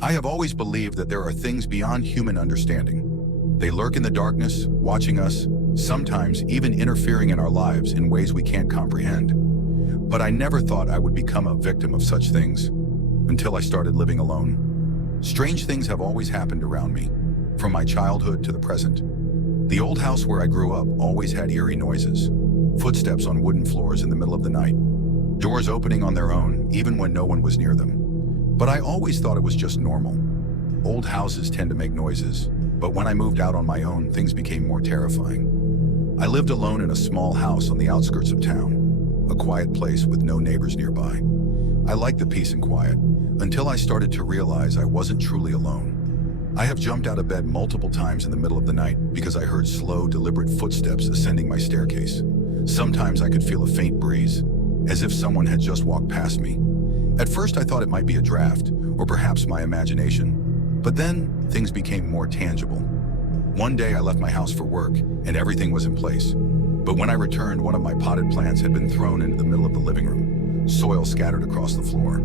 I have always believed that there are things beyond human understanding. They lurk in the darkness, watching us, sometimes even interfering in our lives in ways we can't comprehend. But I never thought I would become a victim of such things until I started living alone. Strange things have always happened around me, from my childhood to the present. The old house where I grew up always had eerie noises, footsteps on wooden floors in the middle of the night, doors opening on their own even when no one was near them. But I always thought it was just normal. Old houses tend to make noises, but when I moved out on my own, things became more terrifying. I lived alone in a small house on the outskirts of town, a quiet place with no neighbors nearby. I liked the peace and quiet, until I started to realize I wasn't truly alone. I have jumped out of bed multiple times in the middle of the night because I heard slow, deliberate footsteps ascending my staircase. Sometimes I could feel a faint breeze, as if someone had just walked past me. At first I thought it might be a draft, or perhaps my imagination, but then things became more tangible. One day I left my house for work, and everything was in place. But when I returned, one of my potted plants had been thrown into the middle of the living room, soil scattered across the floor.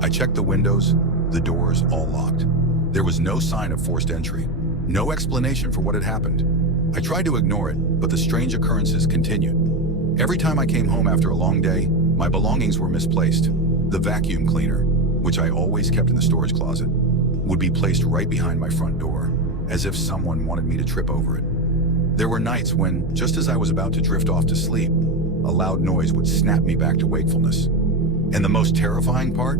I checked the windows, the doors all locked. There was no sign of forced entry, no explanation for what had happened. I tried to ignore it, but the strange occurrences continued. Every time I came home after a long day, my belongings were misplaced. The vacuum cleaner, which I always kept in the storage closet, would be placed right behind my front door, as if someone wanted me to trip over it. There were nights when, just as I was about to drift off to sleep, a loud noise would snap me back to wakefulness. And the most terrifying part?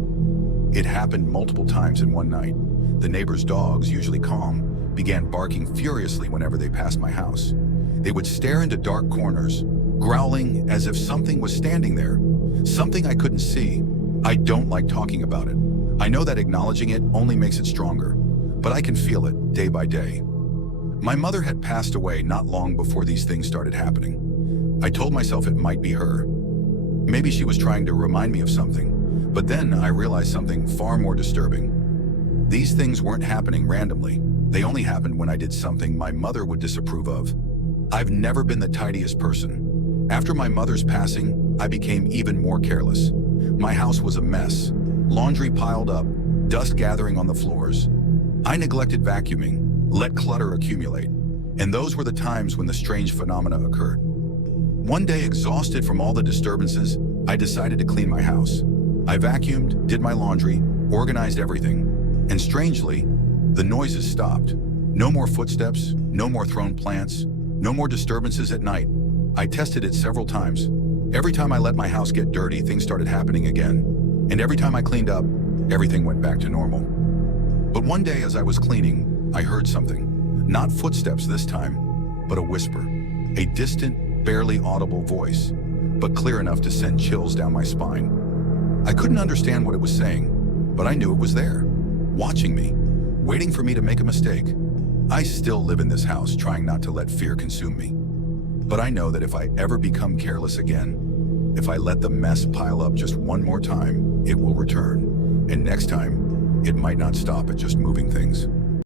It happened multiple times in one night. The neighbors' dogs, usually calm, began barking furiously whenever they passed my house. They would stare into dark corners, growling as if something was standing there, something I couldn't see. I don't like talking about it. I know that acknowledging it only makes it stronger, but I can feel it day by day. My mother had passed away not long before these things started happening. I told myself it might be her. Maybe she was trying to remind me of something, but then I realized something far more disturbing. These things weren't happening randomly. They only happened when I did something my mother would disapprove of. I've never been the tidiest person. After my mother's passing, I became even more careless. My house was a mess, laundry piled up, dust gathering on the floors. I neglected vacuuming, let clutter accumulate, and those were the times when the strange phenomena occurred. One day, exhausted from all the disturbances, I decided to clean my house. I vacuumed, did my laundry, organized everything, and strangely, the noises stopped. No more footsteps, no more thrown plants, no more disturbances at night. I tested it several times. Every time I let my house get dirty, things started happening again. And every time I cleaned up, everything went back to normal. But one day as I was cleaning, I heard something. Not footsteps this time, but a whisper. A distant, barely audible voice, but clear enough to send chills down my spine. I couldn't understand what it was saying, but I knew it was there, watching me, waiting for me to make a mistake. I still live in this house, trying not to let fear consume me. But I know that if I ever become careless again, if I let the mess pile up just one more time, it will return. And next time, it might not stop at just moving things.